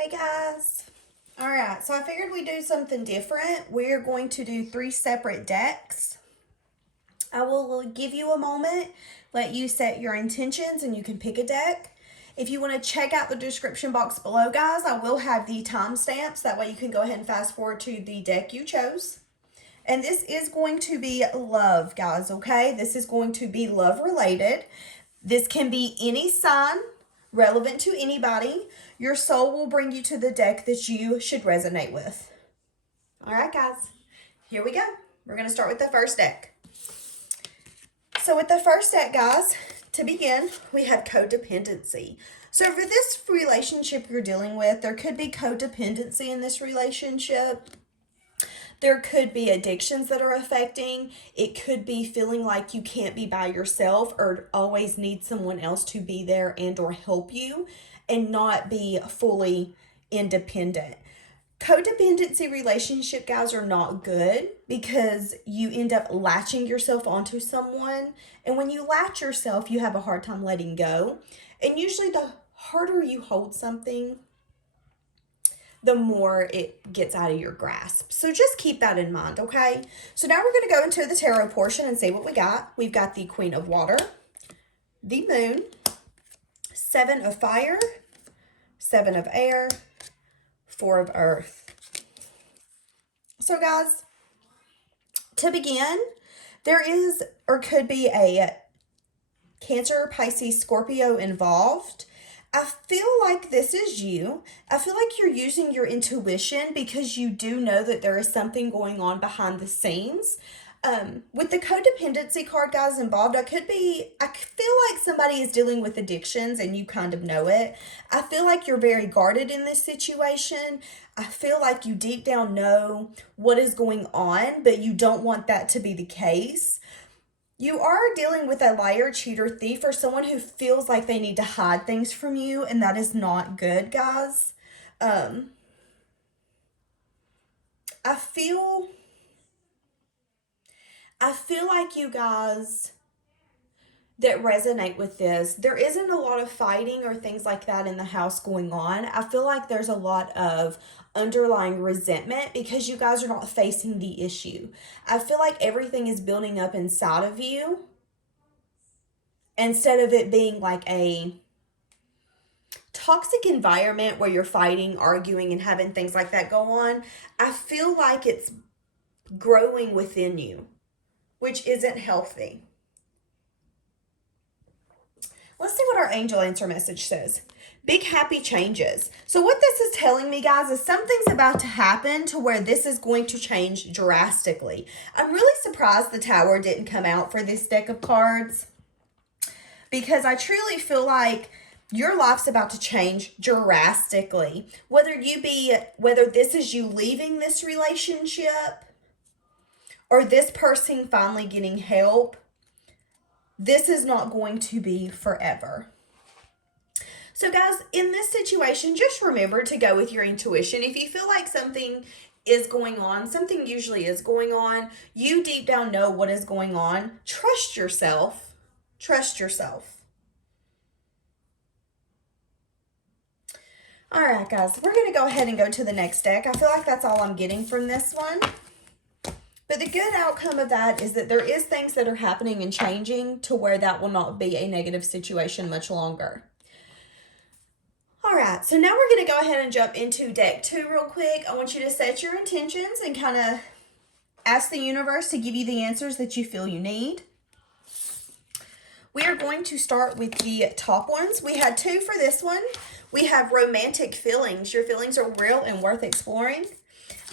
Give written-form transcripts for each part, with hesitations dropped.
Hey guys. All right, so I figured we'd do something different. We're going to do 3 separate decks. I will give you a moment, let you set your intentions, and you can pick a deck. If you want to check out the description box below, guys, I will have the timestamps. That way you can go ahead and fast forward to the deck you chose. And this is going to be love, guys, okay? This is going to be love related. This can be any sign, relevant to anybody. Your soul will bring you to the deck that you should resonate with. All right, guys, here we go. We're going to start with the first deck. So with the first deck, guys, to begin, we have codependency. So for this relationship you're dealing with, there could be codependency in this relationship. There could be addictions that are affecting. It could be feeling like you can't be by yourself or always need someone else to be there and or help you and not be fully independent. Codependency relationship, guys, are not good because you end up latching yourself onto someone. And when you latch yourself, you have a hard time letting go. And usually the harder you hold something, the more it gets out of your grasp. So just keep that in mind, okay? So now we're going to go into the tarot portion and see what we got. We've got the Queen of Water, the Moon, 7 of Fire, 7 of Air, 4 of Earth. So guys, to begin, there is or could be a Cancer, Pisces, Scorpio involved. I feel like this is you. I feel like you're using your intuition because you do know that there is something going on behind the scenes. With the codependency card, guys, involved, I feel like somebody is dealing with addictions and you kind of know it. I feel like you're very guarded in this situation. I feel like you deep down know what is going on, but you don't want that to be the case. You are dealing with a liar, cheater, thief, or someone who feels like they need to hide things from you, and that is not good, guys. I feel like you guys that resonate with this, there isn't a lot of fighting or things like that in the house going on. I feel like there's a lot of underlying resentment because you guys are not facing the issue. I feel like everything is building up inside of you instead of it being like a toxic environment where you're fighting, arguing, and having things like that go on. I feel like it's growing within you, which isn't healthy. Let's see what our angel answer message says. Big happy changes. So what this is telling me, guys, is something's about to happen to where this is going to change drastically. I'm really surprised the Tower didn't come out for this deck of cards because I truly feel like your life's about to change drastically. Whether this is you leaving this relationship or this person finally getting help, this is not going to be forever. So guys, in this situation, just remember to go with your intuition. If you feel like something is going on, something usually is going on, you deep down know what is going on. Trust yourself. Trust yourself. All right, guys, we're going to go ahead and go to the next deck. I feel like that's all I'm getting from this one. But the good outcome of that is that there is things that are happening and changing to where that will not be a negative situation much longer. All right, so now we're going to go ahead and jump into deck 2 real quick. I want you to set your intentions and kind of ask the universe to give you the answers that you feel you need. We are going to start with the top ones. We had 2 for this one. We have romantic feelings. Your feelings are real and worth exploring.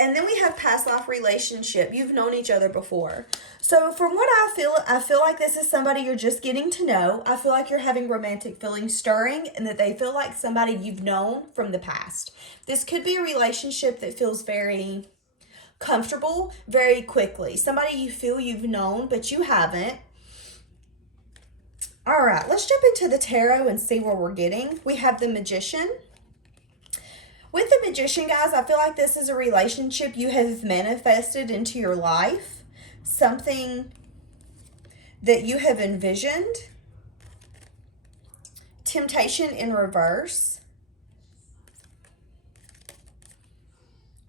And then we have past life relationship. You've known each other before. So from what I feel like this is somebody you're just getting to know. I feel like you're having romantic feelings stirring and that they feel like somebody you've known from the past. This could be a relationship that feels very comfortable very quickly. Somebody you feel you've known, but you haven't. All right, let's jump into the tarot and see where we're getting. We have the Magician. With the Magician, guys, I feel like this is a relationship you have manifested into your life. Something that you have envisioned. Temptation in reverse.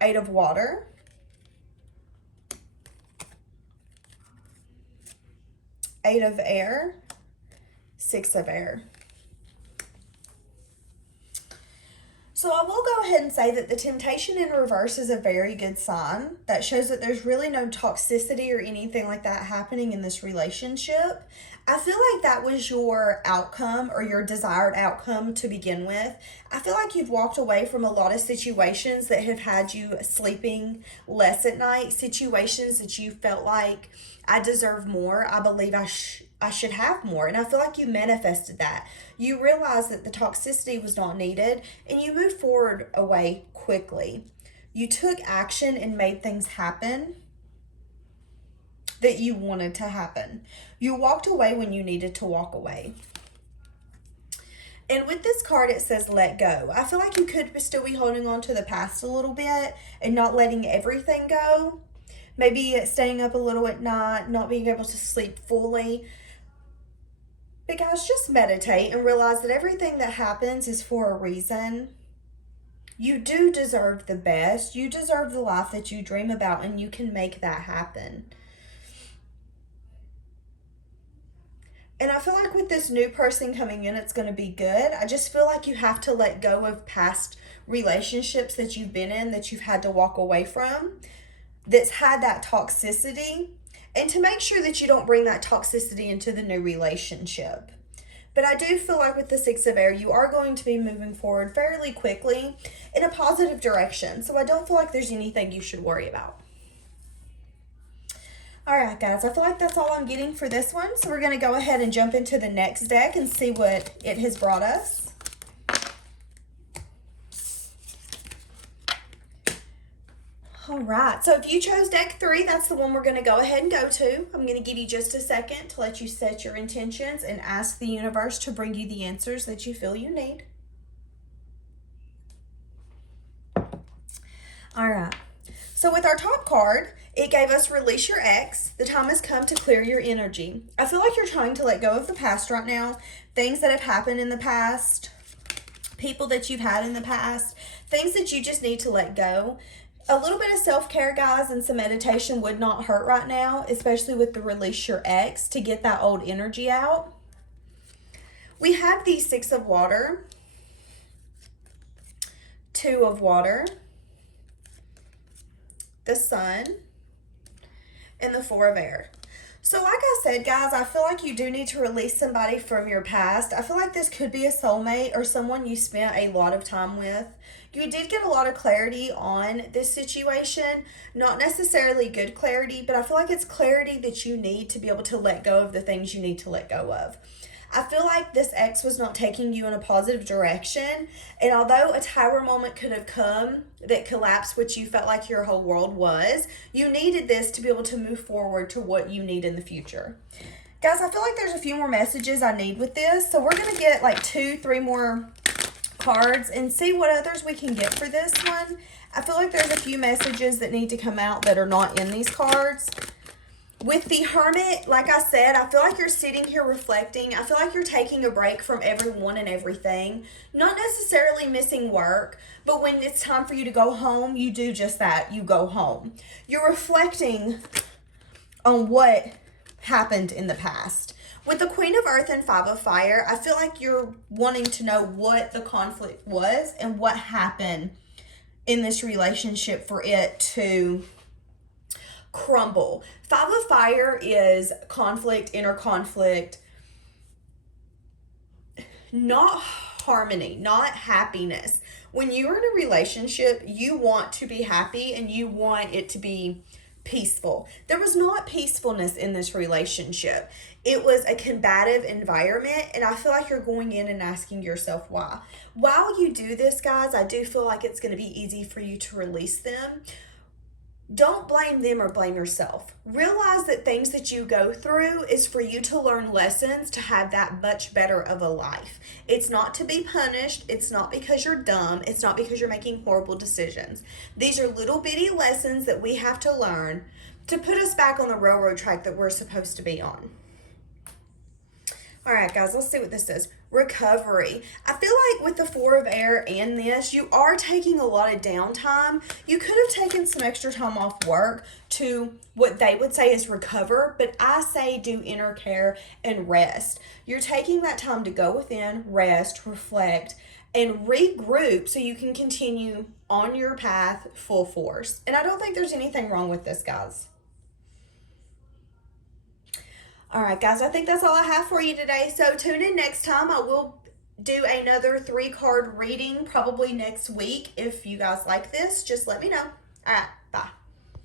8 of water, 8 of air, 6 of air. So I will go ahead and say that the temptation in reverse is a very good sign. That shows that there's really no toxicity or anything like that happening in this relationship. I feel like that was your outcome or your desired outcome to begin with. I feel like you've walked away from a lot of situations that have had you sleeping less at night, situations that you felt like, I deserve more. I believe I should have more. And I feel like you manifested that. You realized that the toxicity was not needed and you moved forward away quickly. You took action and made things happen that you wanted to happen. You walked away when you needed to walk away. And with this card, it says let go. I feel like you could still be holding on to the past a little bit and not letting everything go. Maybe staying up a little at night, not being able to sleep fully. But guys, just meditate and realize that everything that happens is for a reason. You do deserve the best. You deserve the life that you dream about, and you can make that happen. And I feel like with this new person coming in, it's going to be good. I just feel like you have to let go of past relationships that you've been in, that you've had to walk away from, that's had that toxicity, and to make sure that you don't bring that toxicity into the new relationship. But I do feel like with the 6 of air, you are going to be moving forward fairly quickly in a positive direction. So I don't feel like there's anything you should worry about. All right, guys, I feel like that's all I'm getting for this one. So we're going to go ahead and jump into the next deck and see what it has brought us. All right, so if you chose deck 3, that's the one we're going to go ahead and go to. I'm going to give you just a second to let you set your intentions and ask the universe to bring you the answers that you feel you need. All right, so with our top card, it gave us release your ex. The time has come to clear your energy. I feel like you're trying to let go of the past right now, things that have happened in the past, people that you've had in the past, things that you just need to let go. A little bit of self-care, guys, and some meditation would not hurt right now, especially with the release your ex, to get that old energy out. We have the 6 of water, 2 of water, the sun, and the 4 of air. So like I said, guys, I feel like you do need to release somebody from your past. I feel like this could be a soulmate or someone you spent a lot of time with. You did get a lot of clarity on this situation. Not necessarily good clarity, but I feel like it's clarity that you need to be able to let go of the things you need to let go of. I feel like this ex was not taking you in a positive direction. And although a tower moment could have come that collapsed what you felt like your whole world was, you needed this to be able to move forward to what you need in the future. Guys, I feel like there's a few more messages I need with this. So we're going to get like 2-3 more cards and see what others we can get for this one. I feel like there's a few messages that need to come out that are not in these cards. With the Hermit, like I said, I feel like you're sitting here reflecting. I feel like you're taking a break from everyone and everything. Not necessarily missing work, but when it's time for you to go home, you do just that. You go home. You're reflecting on what happened in the past. With the Queen of Earth and 5 of Fire, I feel like you're wanting to know what the conflict was and what happened in this relationship for it to crumble. 5 of Fire is conflict, inner conflict, not harmony, not happiness. When you're in a relationship, you want to be happy and you want it to be peaceful. There was not peacefulness in this relationship. It was a combative environment, and I feel like you're going in and asking yourself why. While you do this, guys, I do feel like it's going to be easy for you to release them. Don't blame them or blame yourself. Realize that things that you go through is for you to learn lessons to have that much better of a life. It's not to be punished. It's not because you're dumb. It's not because you're making horrible decisions. These are little bitty lessons that we have to learn to put us back on the railroad track that we're supposed to be on. All right, guys, let's see what this says. Recovery. I feel like with the Four of Air and this, you are taking a lot of downtime. You could have taken some extra time off work to what they would say is recover, but I say do inner care and rest. You're taking that time to go within, rest, reflect, and regroup so you can continue on your path full force. And I don't think there's anything wrong with this, guys. All right, guys, I think that's all I have for you today. So tune in next time. I will do another 3-card reading probably next week. If you guys like this, just let me know. All right.